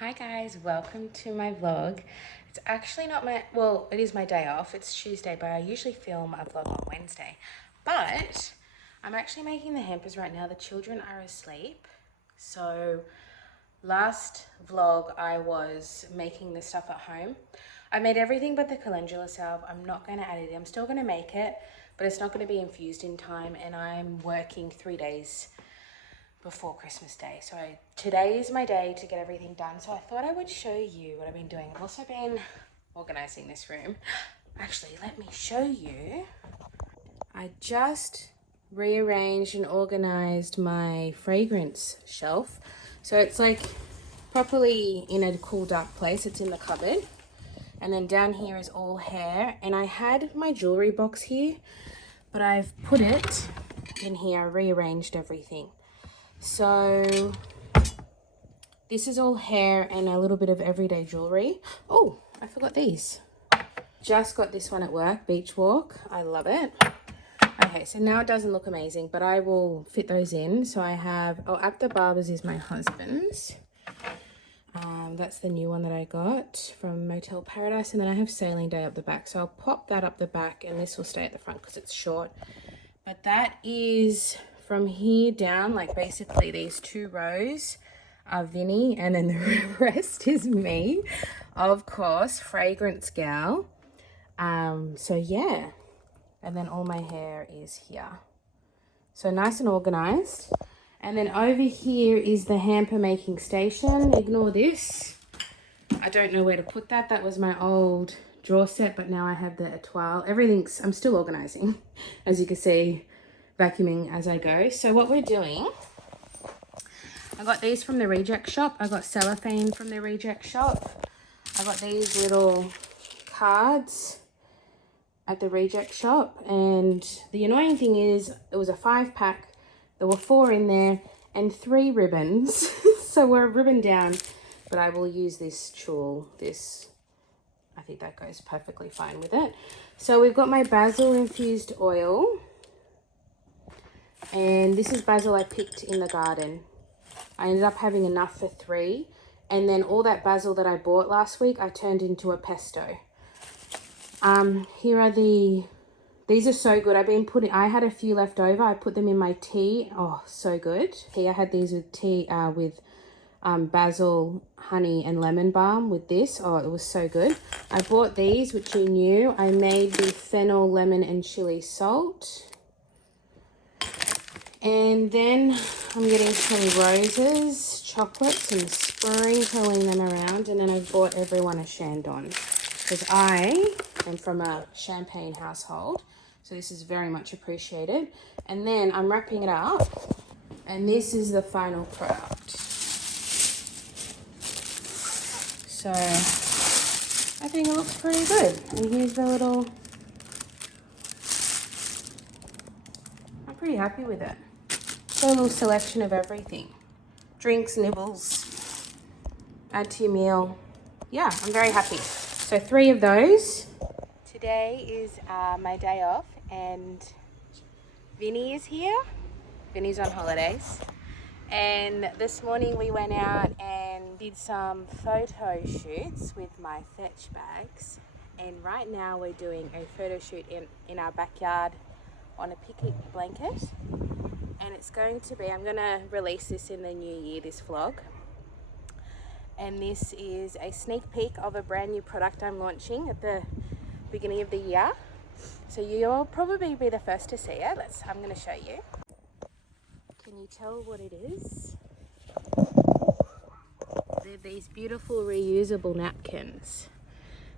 Hi guys, welcome to my vlog. It's actually not my, well, it is my day off. It's Tuesday, but I usually film a vlog on Wednesday. But I'm actually making the hampers right now. The children are asleep. So last vlog I was making the stuff at home. I made everything but the calendula salve. I'm not going to add it. I'm still going to make it, but it's not going to be infused in time, and I'm working 3 days before Christmas Day. So today is my day to get everything done. So I thought I would show you what I've been doing. I've also been organizing this room. Actually, let me show you. I just rearranged and organized my fragrance shelf. So it's like properly in a cool dark place. It's in the cupboard. And then down here is all hair. And I had my jewelry box here, but I've put it in here. I rearranged everything. So this is all hair and a little bit of everyday jewelry. Oh, I forgot these. Just got this one at work, Beach Walk. I love it. Okay, so now it doesn't look amazing, but I will fit those in. So I have, oh, At the Barber's is my husband's. That's the new one that I got from Motel Paradise. And then I have Sailing Day up the back. So I'll pop that up the back, and this will stay at the front because it's short. But that is from here down, like basically these 2 rows are Vinny, and then the rest is me, of course, fragrance gal. So yeah, and then all my hair is here. So nice and organized. And then over here is the hamper making station. Ignore this. I don't know where to put that. That was my old drawer set, but now I have the étoile. Everything's, I'm still organizing, as you can see, vacuuming as I go. So what we're doing, I got these from the reject shop. I got cellophane from the reject shop. I got these little cards at the reject shop. And the annoying thing is it was a 5-pack. There were 4 in there and 3 ribbons. So we're a ribbon down, but I will use this tulle. I think that goes perfectly fine with it. So we've got my basil infused oil. And this is basil I picked in the garden. I ended up having enough for 3. And then all that basil that I bought last week, I turned into a pesto. Here are these are so good. I had a few left over. I put them in my tea. Oh, so good. I had these with tea, with basil, honey, and lemon balm with this. Oh, it was so good. I bought these, which you knew. I made the fennel, lemon, and chili salt. And then I'm getting some roses, chocolates, and sprinkling them around. And then I bought everyone a Chandon because I am from a champagne household. So this is very much appreciated. And then I'm wrapping it up. And this is the final product. So I think it looks pretty good. And here's the little, I'm pretty happy with it. So a little selection of everything. Drinks, nibbles, add to your meal. Yeah, I'm very happy. So 3 of those. Today is my day off, and Vinny is here. Vinny's on holidays. And this morning we went out and did some photo shoots with my fetch bags. And right now we're doing a photo shoot in our backyard on a picnic blanket. And it's going to be, I'm going to release this in the new year, this vlog. And this is a sneak peek of a brand new product I'm launching at the beginning of the year. So you'll probably be the first to see it. I'm going to show you. Can you tell what it is? They're these beautiful reusable napkins.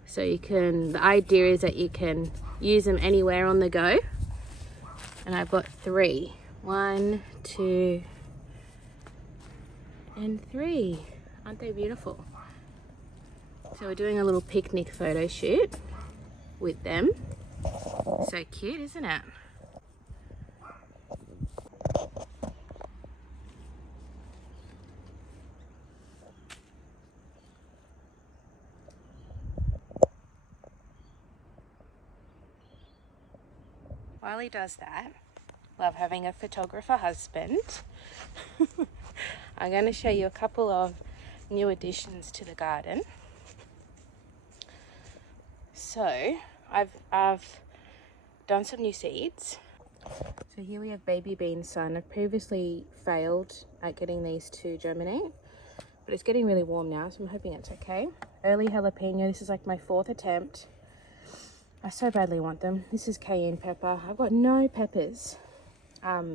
So the idea is that you can use them anywhere on the go. And I've got 3. 1, 2, and 3. Aren't they beautiful? So we're doing a little picnic photo shoot with them. So cute, isn't it? While he does that, love having a photographer husband. I'm going to show you a couple of new additions to the garden. So I've done some new seeds. So here we have baby bean sun. I've previously failed at getting these to germinate, but it's getting really warm now, so I'm hoping it's okay. Early jalapeno, this is like my 4th attempt. I so badly want them. This is cayenne pepper. I've got no peppers,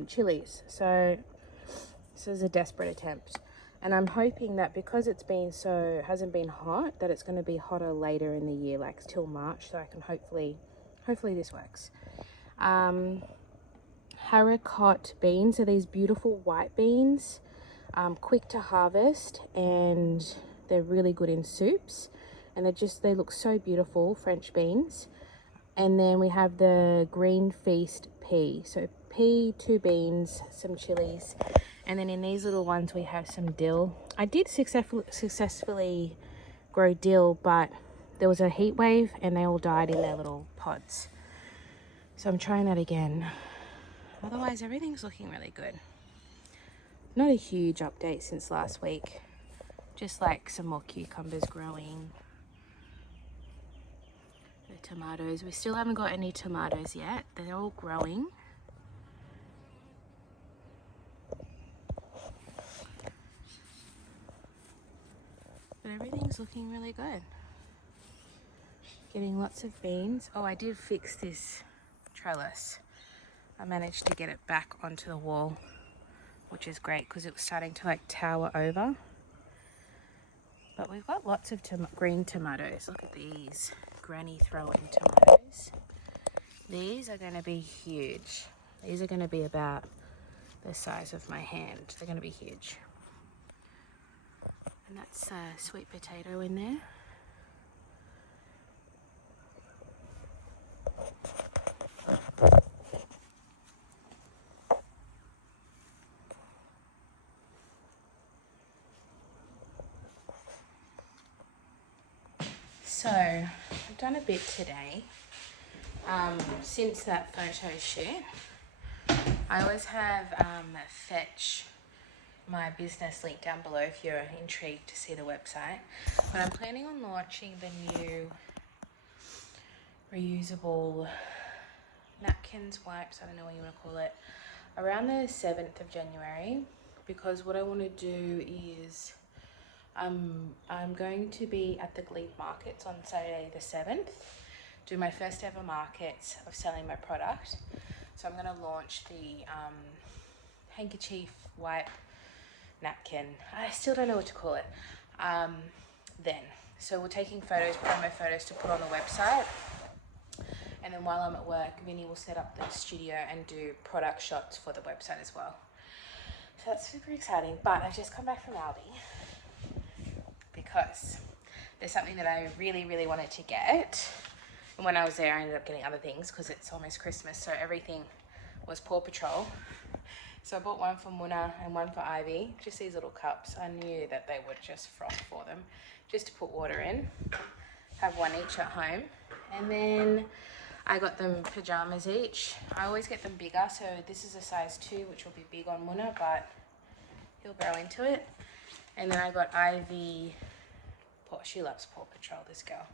chilies, so this is a desperate attempt. And I'm hoping that because it's been hasn't been hot, that it's going to be hotter later in the year, like till March, so I can hopefully this works. Haricot beans are these beautiful white beans, quick to harvest, and they're really good in soups, and they look so beautiful, French beans. And then we have the green feast pea, so pea, 2 beans, some chilies, and then in these little ones we have some dill. I did successfully grow dill, but there was a heat wave and they all died in their little pods, so I'm trying that again. Otherwise, everything's looking really good. Not a huge update since last week. Just like some more cucumbers growing. The tomatoes. We still haven't got any tomatoes yet. They're all growing. But everything's looking really good. Getting lots of beans. Oh, I did fix this trellis. I managed to get it back onto the wall, which is great because it was starting to like tower over. But we've got lots of green tomatoes. Look at these granny throwing tomatoes. These are going to be huge. These are going to be about the size of my hand. They're going to be huge. And that's a sweet potato in there. So I've done a bit today. Since that photo shoot, I always have Fetch, my business, link down below if you're intrigued to see the website. But I'm planning on launching the new reusable napkins, wipes, I don't know what you want to call it, around the 7th of January, because what I want to do is I'm going to be at the Glebe Markets on Saturday the 7th, do my first ever markets of selling my product. So I'm going to launch the handkerchief, wipe, napkin, I still don't know what to call it, then. So we're taking photos, promo photos to put on the website. And then while I'm at work, Vinny will set up the studio and do product shots for the website as well. So that's super exciting. But I've just come back from Aldi because there's something that I really, really wanted to get. And when I was there, I ended up getting other things because it's almost Christmas, so everything was Paw Patrol. So I bought one for Muna and one for Ivy, just these little cups. I knew that they would just froth for them, just to put water in. Have one each at home. And then I got them pajamas each. I always get them bigger, so this is a size 2, which will be big on Muna, but he'll grow into it. And then I got Ivy, she loves Paw Patrol, this girl.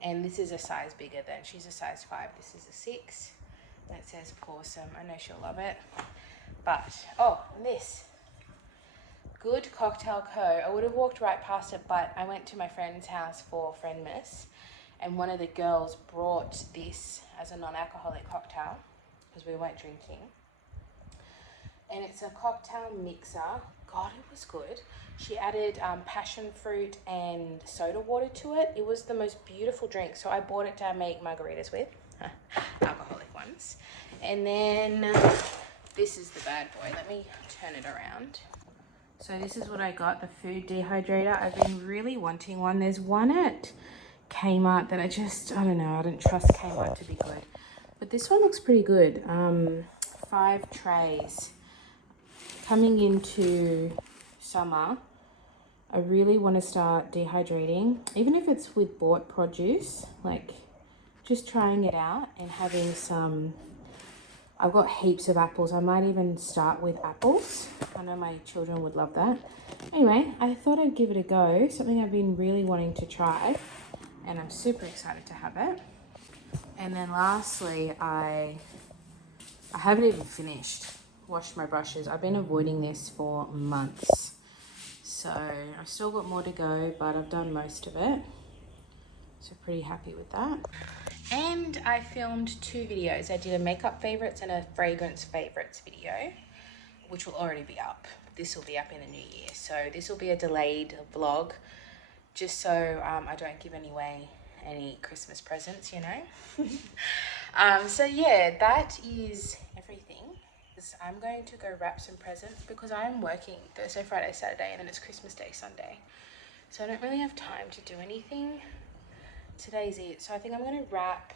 And this is a size bigger than, she's a size 5. This is a 6. And it says Pawsome. I know she'll love it. But, oh, and this. Good Cocktail Co. I would have walked right past it, but I went to my friend's house for Friendmas, and one of the girls brought this as a non-alcoholic cocktail because we weren't drinking. And it's a cocktail mixer. God, it was good. She added passion fruit and soda water to it. It was the most beautiful drink. So I bought it to make margaritas with, alcoholic ones. And then this is the bad boy. Let me turn it around. So this is what I got, the food dehydrator. I've been really wanting one. There's one at Kmart that I don't know, I don't trust Kmart to be good. But this one looks pretty good. 5 trays. Coming into summer, I really want to start dehydrating, even if it's with bought produce, like just trying it out and having some I've got heaps of apples. I might even start with apples. I know my children would love that. Anyway, I thought I'd give it a go. Something I've been really wanting to try, and I'm super excited to have it. And then lastly, I haven't even finished washed my brushes. I've been avoiding this for months. So I've still got more to go, but I've done most of it. So pretty happy with that. And I filmed 2 videos. I did a makeup favorites and a fragrance favorites video, which will already be up. This will be up in the new year. So this will be a delayed vlog, just so I don't give away any Christmas presents, you know. So yeah, that is everything. I'm going to go wrap some presents because I'm working Thursday, Friday, Saturday, and then it's Christmas Day, Sunday. So I don't really have time to do anything. Today's it. So I think I'm going to wrap,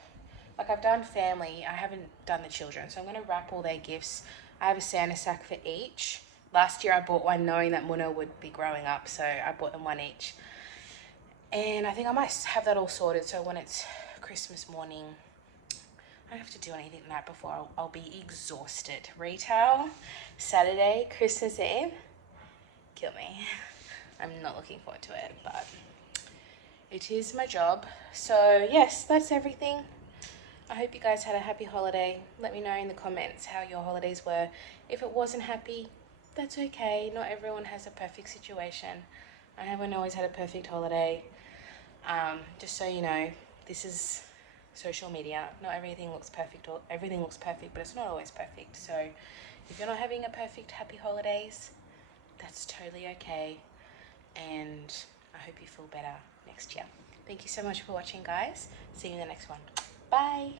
like I've done family, I haven't done the children. So I'm going to wrap all their gifts. I have a Santa sack for each. Last year I bought one knowing that Muna would be growing up, so I bought them one each. And I think I might have that all sorted, so when it's Christmas morning, I don't have to do anything the night before. I'll be exhausted. Retail, Saturday, Christmas Eve, kill me. I'm not looking forward to it, but it is my job. So yes, that's everything. I hope you guys had a happy holiday. Let me know in the comments how your holidays were. If it wasn't happy, that's okay. Not everyone has a perfect situation. I haven't always had a perfect holiday. Just so you know, this is social media. Not everything looks perfect, or everything looks perfect, but it's not always perfect. So if you're not having a perfect happy holidays, that's totally okay. And I hope you feel better next year. Thank you so much for watching, guys. See you in the next one. Bye.